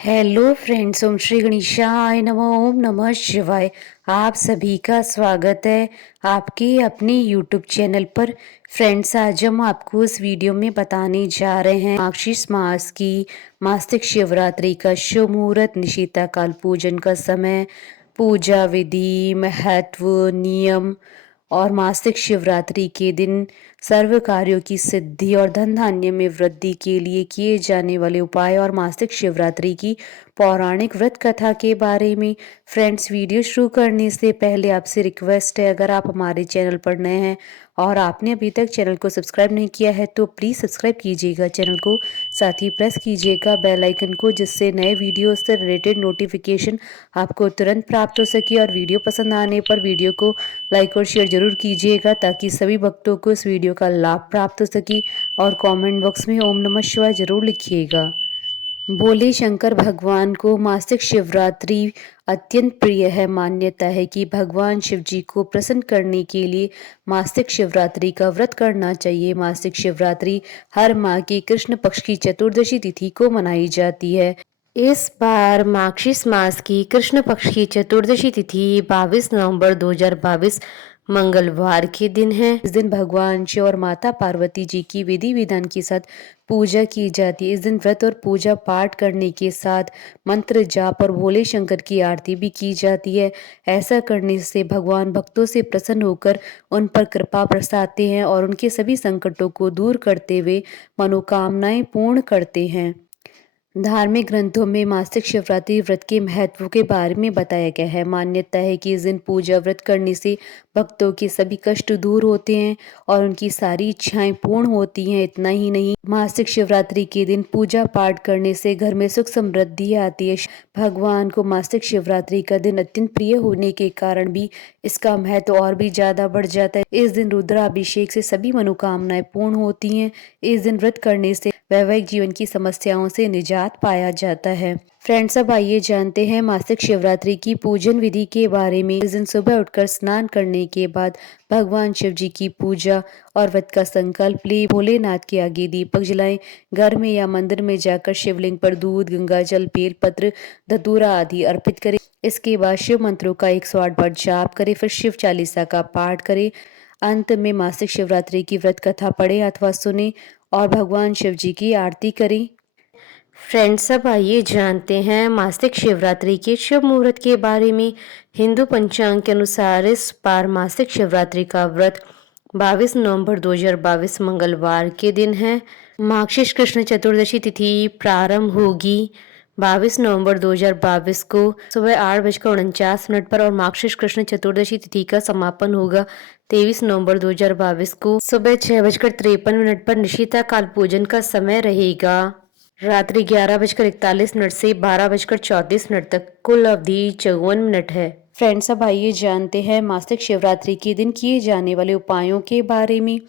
Hello friends, ओम श्री गणेशाय नमः। ओम नमः शिवाय। आप सभी का स्वागत है आपके अपने यूट्यूब चैनल पर। फ्रेंड्स, आज हम आपको इस वीडियो में बताने जा रहे हैं मार्गशीर्ष मास की मासिक शिवरात्रि का शुभ मुहूर्त, निशिता काल, पूजन का समय, पूजा विधि, महत्व, नियम और मासिक शिवरात्रि के दिन सर्व कार्यों की सिद्धि और धन धान्य में वृद्धि के लिए किए जाने वाले उपाय और मासिक शिवरात्रि की पौराणिक व्रत कथा के बारे में। फ्रेंड्स, वीडियो शुरू करने से पहले आपसे रिक्वेस्ट है, अगर आप हमारे चैनल पर नए हैं और आपने अभी तक चैनल को सब्सक्राइब नहीं किया है तो प्लीज़ सब्सक्राइब कीजिएगा चैनल को, साथ ही प्रेस कीजिएगा बेल आइकन को, जिससे नए वीडियो से रिलेटेड नोटिफिकेशन आपको तुरंत प्राप्त हो सके। और वीडियो पसंद आने पर वीडियो को लाइक और शेयर जरूर कीजिएगा ताकि सभी भक्तों को इस वीडियो का लाभ प्राप्त हो सके। और कमेंट बॉक्स में ओम नमः शिवाय जरूर लिखिएगा। भोले शंकर भगवान को मासिक शिवरात्रि अत्यंत प्रिय है। मान्यता है कि भगवान शिव जी को प्रसन्न करने के लिए मासिक शिवरात्रि का व्रत करना चाहिए। मासिक शिवरात्रि हर माह की कृष्ण पक्ष की चतुर्दशी तिथि को मनाई जाती है। इस बार मार्गशीर्ष मास की कृष्ण पक्ष की चतुर्दशी तिथि 22 नवंबर 2022 मंगलवार के दिन है। इस दिन भगवान शिव और माता पार्वती जी की विधि विधान के साथ पूजा की जाती है। इस दिन व्रत और पूजा पाठ करने के साथ मंत्र जाप और भोले शंकर की आरती भी की जाती है। ऐसा करने से भगवान भक्तों से प्रसन्न होकर उन पर कृपा बरसाते हैं और उनके सभी संकटों को दूर करते हुए मनोकामनाएं पूर्ण करते हैं। धार्मिक ग्रंथों में मासिक शिवरात्रि व्रत के महत्व के बारे में बताया गया है। मान्यता है कि इस दिन पूजा व्रत करने से भक्तों के सभी कष्ट दूर होते हैं और उनकी सारी इच्छाएं पूर्ण होती हैं। इतना ही नहीं, मासिक शिवरात्रि के दिन पूजा पाठ करने से घर में सुख समृद्धि आती है। भगवान को मासिक शिवरात्रि का दिन अत्यंत प्रिय होने के कारण भी इसका महत्व और भी ज्यादा बढ़ जाता है। इस दिन रुद्राभिषेक से सभी मनोकामनाएं पूर्ण होती हैं। इस दिन व्रत करने से वैवाहिक जीवन की समस्याओं से निजात पाया जाता है। फ्रेंड्स, अब आइए जानते हैं मासिक शिवरात्रि की पूजन विधि के बारे में। इस दिन सुबह उठकर स्नान करने के बाद भगवान शिव जी की पूजा और व्रत का संकल्प ले भोलेनाथ के आगे दीपक जलाएं। घर में या मंदिर में जाकर शिवलिंग पर दूध, गंगा जल, बेल पत्र, धतूरा आदि अर्पित करें। इसके बाद शिव मंत्रों का 108 बार जाप करें, फिर शिव चालीसा का पाठ करें। अंत में मासिक शिवरात्रि की व्रत कथा पढ़ें अथवा सुने और भगवान शिव जी की आरती करें। फ्रेंड्स, अब आइए जानते हैं मासिक शिवरात्रि के शुभ मुहूर्त के बारे में। हिंदू पंचांग के अनुसार इस बार मासिक शिवरात्रि का व्रत 22 नवंबर 2022 मंगलवार के दिन है। मार्गशीर्ष कृष्ण चतुर्दशी तिथि प्रारंभ होगी 22 नवंबर 2022 को सुबह 8:49 पर और मार्गशीर्ष कृष्ण चतुर्दशी तिथि का समापन होगा 23 नवंबर 2022 को सुबह 6:53 पर। निशिता काल पूजन का समय रहेगा रात्रि 11:41 से 12:34 तक। कुल अवधि 54 मिनट है। फ्रेंड्स, अब आइए जानते हैं मासिक शिवरात्रि के दिन किए जाने वाले उपायों के बारे में।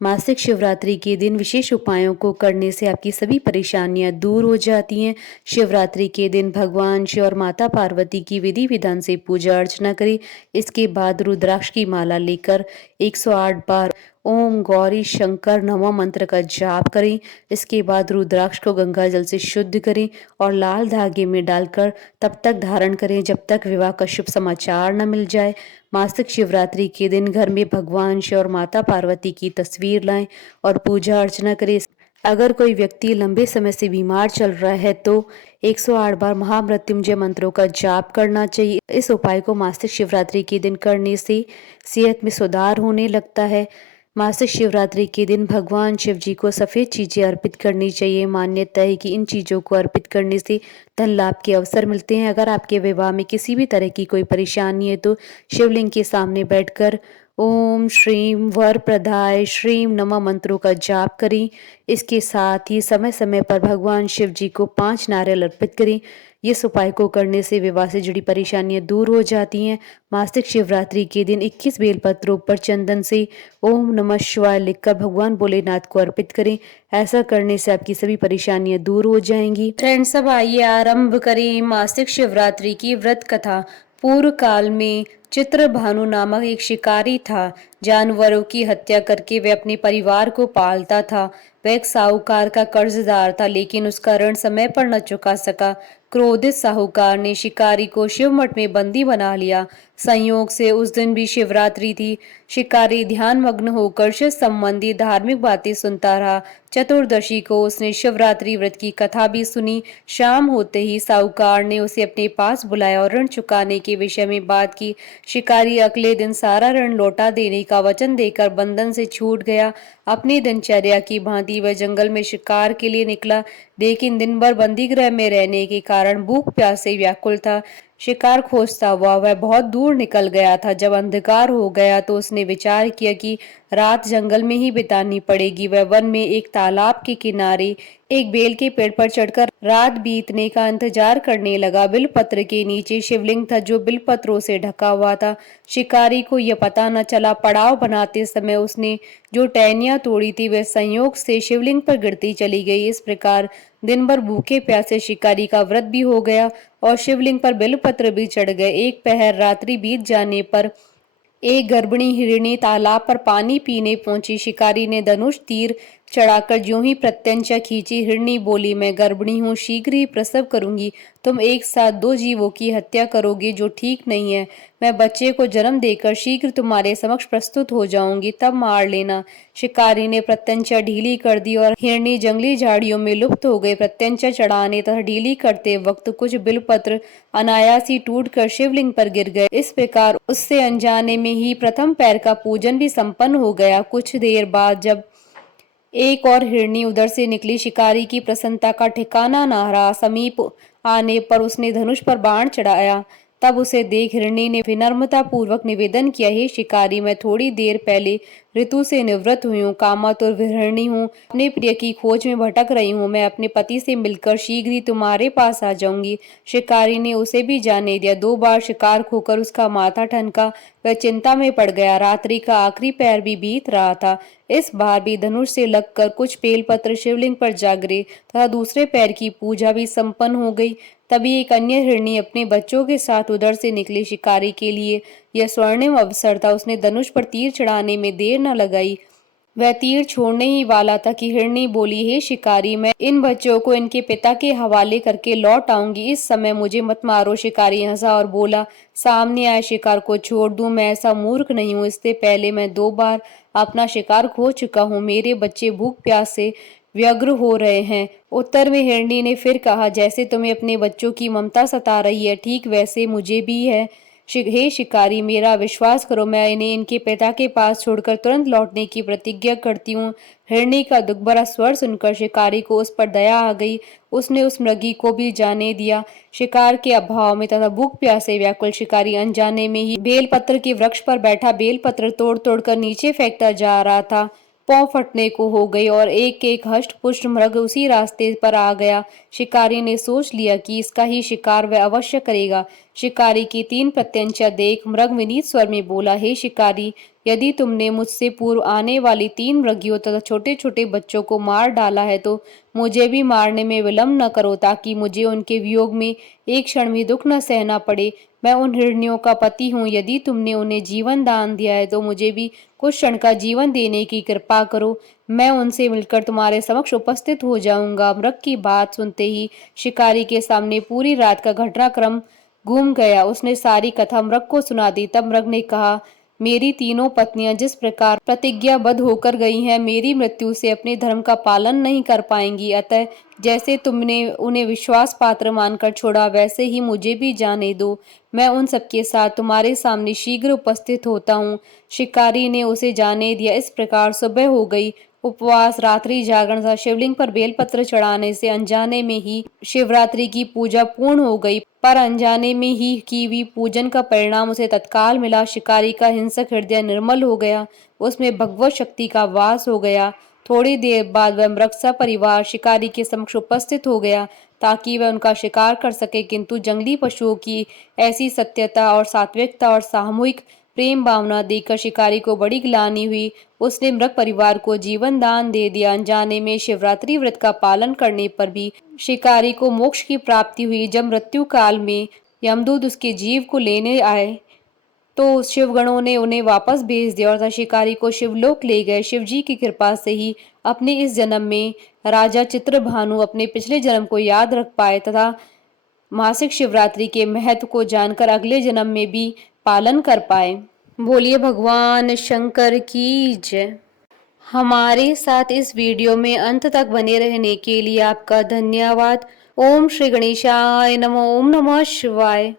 मासिक शिवरात्रि के दिन विशेष उपायों को करने से आपकी सभी परेशानियां दूर हो जाती हैं। शिवरात्रि के दिन भगवान शिव और माता पार्वती की विधि विधान से पूजा अर्चना करें। इसके बाद रुद्राक्ष की माला लेकर 108 बार ओम गौरी शंकर नमः मंत्र का जाप करें। इसके बाद रुद्राक्ष को गंगा जल से शुद्ध करें और लाल धागे में डालकर तब तक धारण करें जब तक विवाह का शुभ समाचार न मिल जाए। मासिक शिवरात्रि के दिन घर में भगवान शिव और माता पार्वती की तस्वीर लाएं और पूजा अर्चना करें। अगर कोई व्यक्ति लंबे समय से बीमार चल रहा है तो 108 बार महामृत्युंजय मंत्रों का जाप करना चाहिए। इस उपाय को मासिक शिवरात्रि के दिन करने से सेहत में सुधार होने लगता है। मासिक शिवरात्रि के दिन भगवान शिव जी को सफेद चीजें अर्पित करनी चाहिए। मान्यता है कि इन चीजों को अर्पित करने से धन लाभ के अवसर मिलते हैं। अगर आपके विवाह में किसी भी तरह की कोई परेशानी है तो शिवलिंग के सामने बैठकर ओम श्रीम वर प्रदाय श्रीम नमः मंत्रों का जाप करें। इसके साथ ही समय समय पर भगवान शिव जी को 5 नारियल अर्पित करें। इस उपाय को करने से विवाह से जुड़ी परेशानियां दूर हो जाती हैं। मासिक शिवरात्रि के दिन 21 बेलपत्रों पर चंदन से ओम नमः शिवाय लिखकर भगवान भोलेनाथ को अर्पित करें। ऐसा करने से आपकी सभी परेशानियां दूर हो जाएंगी। फ्रेंड्स, अब आइए आरंभ करें मासिक शिवरात्रि की व्रत कथा। पूर्व काल में चित्रभानु नामक एक शिकारी था। जानवरों की हत्या करके वह अपने परिवार को पालता था। वह एक साहूकार का कर्जदार था, लेकिन उसका ऋण समय पर न चुका सका। क्रोधित साहूकार ने शिकारी को शिवमठ में बंदी बना लिया। संयोग से उस दिन भी शिवरात्रि थी। शिकारी ध्यानमग्न होकर शिव संबंधी धार्मिक बातें सुनता रहा। चतुर्दशी को उसने शिवरात्रि व्रत की कथा भी सुनी। शाम होते ही साहूकार ने उसे अपने पास बुलाया और ऋण चुकाने के विषय में बात की। शिकारी अगले दिन सारा ऋण लौटा देने का वचन देकर बंधन से छूट गया। अपनी दिनचर्या की भांति वह जंगल में शिकार के लिए निकला, लेकिन दिन भर बंदीगृह में रहने के कारण भूख प्यास से व्याकुल था। शिकार खोजता हुआ वह बहुत दूर निकल गया था। जब अंधकार हो गया तो उसने विचार किया कि रात जंगल में ही बितानी पड़ेगी। वह वन में एक तालाब के किनारे एक बेल के पेड़ पर चढ़कर रात बीतने का इंतजार करने लगा। बिलपत्र के नीचे शिवलिंग था जो बिलपत्रों से ढका हुआ था। शिकारी को यह पता न चला। पड़ाव बनाते समय उसने जो टहनियां तोड़ी थी वह संयोग से शिवलिंग पर गिरती चली गई। इस प्रकार दिन भर भूखे प्यासे शिकारी का व्रत भी हो गया और शिवलिंग पर बेलपत्र भी चढ़ गए। एक पहर रात्रि बीत जाने पर एक गर्भिणी हिरणी तालाब पर पानी पीने पहुंची। शिकारी ने धनुष तीर चढ़ाकर ज्यों ही प्रत्यंचा खींची। हिरणी बोली, मैं गर्भिणी हूँ, शीघ्र ही प्रसव करूंगी। तुम एक साथ दो जीवों की हत्या करोगे जो ठीक नहीं है। मैं बच्चे को जन्म देकर शीघ्र तुम्हारे समक्ष प्रस्तुत हो जाऊंगी, तब मार लेना। शिकारी ने प्रत्यंचा ढीली कर दी और हिरणी जंगली झाड़ियों में लुप्त हो गई। प्रत्यंचा चढ़ाने तथा ढीली करते वक्त कुछ बिलपत्र अनायास ही टूटकर शिवलिंग पर गिर गए। इस प्रकार उससे अनजाने में ही प्रथम पैर का पूजन भी संपन्न हो गया। कुछ देर बाद जब एक और हिरणी उधर से निकली, शिकारी की प्रसन्नता का ठिकाना न रहा। समीप आने पर उसने धनुष पर बाण चढ़ाया। तब उसे देख हिरणी ने विनम्रता पूर्वक निवेदन किया, हे शिकारी, मैं थोड़ी देर पहले ऋतु से निवृत्त हुई हूँ, कामातुर विहरणी हूँ, अपने प्रिय की खोज में भटक रही हूँ। मैं अपने पति से मिलकर शीघ्र ही तुम्हारे पास आ जाऊंगी। शिकारी ने उसे भी जाने दिया। 2 बार शिकार खोकर उसका माथा ठनका। वह चिंता में पड़ गया। रात्रि का आखिरी पैर भी बीत रहा था। इस बार भी धनुष से लगकर कुछ बेलपत्र शिवलिंग पर जा गिरे तथा दूसरे पैर की पूजा भी संपन्न हो गई। तभी एक अन्य हिरणी अपने बच्चों के साथ उधर से निकली। शिकारी के लिए यह स्वर्णिम अवसर था। उसने धनुष पर तीर चढ़ाने में देर न लगाई। वह तीर छोड़ने ही वाला था कि हिरणी बोली, हे शिकारी, मैं इन बच्चों को इनके पिता के हवाले करके लौट आऊंगी। इस समय मुझे मत मारो। शिकारी हंसा और बोला, सामने आए शिकार को छोड़ दूं? मैं ऐसा मूर्ख नहीं हूं। इससे पहले मैं 2 बार अपना शिकार खो चुका हूं। मेरे बच्चे भूख प्यास से व्यग्र हो रहे हैं। उत्तर में हिरणी ने फिर कहा, जैसे तुम्हें अपने बच्चों की ममता सता रही है, ठीक वैसे मुझे भी है। हे शिकारी, मेरा विश्वास करो, मैं इन्हें इनके पिता के पास छोड़कर तुरंत लौटने की प्रतिज्ञा करती हूँ। हिरणी का दुख भरा स्वर सुनकर शिकारी को उस पर दया आ गई। उसने उस मृगी को भी जाने दिया। शिकार के अभाव में तथा भूख प्यासे व्याकुल शिकारी अनजाने में ही बेलपत्र के वृक्ष पर बैठा बेलपत्र तोड़ तोड़कर नीचे फेंकता जा रहा था। पांव फटने को हो गई और एक एक हष्ट पुष्ट मृग उसी रास्ते पर आ गया। शिकारी ने सोच लिया कि इसका ही शिकार वह अवश्य करेगा। शिकारी की 3 प्रत्यंचा देख मृग विनीत स्वर में बोला, हे शिकारी, यदि तुमने मुझसे पूर्व आने वाली 3 मृगियों तथा छोटे छोटे बच्चों को मार डाला है तो मुझे भी मारने में विलंब न करो, ताकि मुझे उनके वियोग में एक क्षण भी दुख न सहना पड़े। मैं उन हिरनियों का पति हूँ। यदि तुमने उन्हें जीवन दान दिया है तो मुझे भी कुछ क्षण का जीवन देने की कृपा करो। मैं उनसे मिलकर तुम्हारे समक्ष उपस्थित हो जाऊंगा। मृग की बात सुनते ही शिकारी के सामने पूरी रात का घटनाक्रम घूम गया। उसने सारी कथा मृग को सुना दी। तब मृग ने कहा, मेरी तीनों पत्नियां जिस प्रकार प्रतिज्ञाबद्ध होकर गई हैं, मेरी मृत्यु से अपने धर्म का पालन नहीं कर पाएंगी। अतः जैसे तुमने उन्हें विश्वास पात्र मानकर छोड़ा, वैसे ही मुझे भी जाने दो। मैं उन सबके साथ तुम्हारे सामने शीघ्र उपस्थित होता हूँ। शिकारी ने उसे जाने दिया। इस प्रकार सुबह हो गई। उपवास, रात्रि जागरण तथा शिवलिंग पर बेलपत्र चढ़ाने से अनजाने में ही शिवरात्रि की पूजा पूर्ण हो गई। पर अनजाने में ही की हुई पूजन का परिणाम उसे तत्काल मिला। शिकारी का हिंसक हृदय निर्मल हो गया। उसमें भगवत शक्ति का वास हो गया। थोड़ी देर बाद वह मृग सपरिवार शिकारी के समक्ष उपस्थित हो गया ताकि वह उनका शिकार कर सके, किंतु जंगली पशुओं की ऐसी सत्यता और सात्विकता और सामूहिक प्रेम भावना देखकर शिकारी को बड़ी ग्लानि हुई। उसने मृग परिवार को जीवन दान दे दिया। अनजाने में शिवरात्रि व्रत का पालन करने पर भी शिकारी को मोक्ष की प्राप्ति हुई। जब मृत्यु काल में यमदूत उसके जीव को लेने आए तो शिवगणों ने उन्हें वापस भेज दिया तथा शिकारी को शिवलोक ले गए। शिव जी की कृपा से ही अपने इस जन्म में राजा चित्रभानु अपने पिछले जन्म को याद रख पाए तथा मासिक शिवरात्रि के महत्व को जानकर अगले जन्म में भी पालन कर पाए। बोलिए भगवान शंकर की जय। हमारे साथ इस वीडियो में अंत तक बने रहने के लिए आपका धन्यवाद। ओम श्री गणेशाय नमः। ओम नमः शिवाय।